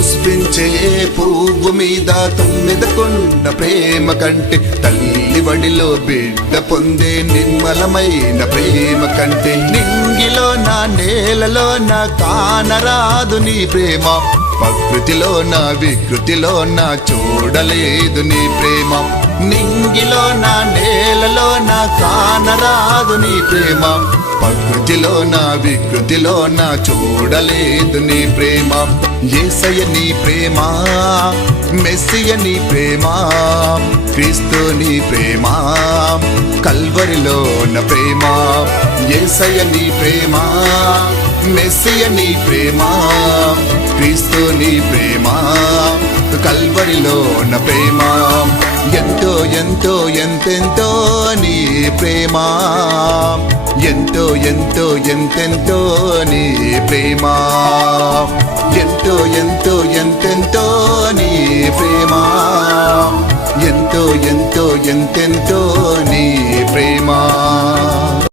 పుష్పించే పువ్వు మీద తుమ్మెదకున్న ప్రేమ కంటే, తల్లి వడిలో బిడ్డ పొందే నిర్మలమైన ప్రేమ కంటే, నింగిలో నా నేలలో నా కానరాదు నీ ప్రేమ, ప్రకృతిలో నా వికృతిలో నా చూడలేదు నీ ప్రేమ, నింగిలో నా నేలలో నా కానరాదు నీ ప్రేమ, ప్రకృతిలో నా వికృతిలో నా చూడలేదు నీ ప్రేమ. యేసయ్య నీ ప్రేమ, మెస్సియ నీ ప్రేమ, క్రీస్తు నీ ప్రేమ, కల్వరిలో నా ప్రేమ. యేసయ్య నీ ప్రేమ, మెస్సియ నీ ప్రేమ, క్రీస్తు నీ ప్రేమ, కల్వరిలో నా ప్రేమ. ఎంతో ఎంతో ఎంతెంతో నీ ప్రేమ, ఎంతో ఎంతో ఎంతెంతో నీ ప్రేమ, ఎంతో ఎంతో ఎంతెంతో నీ ప్రేమ, ఎంతో ఎంతో ఎంతెంతో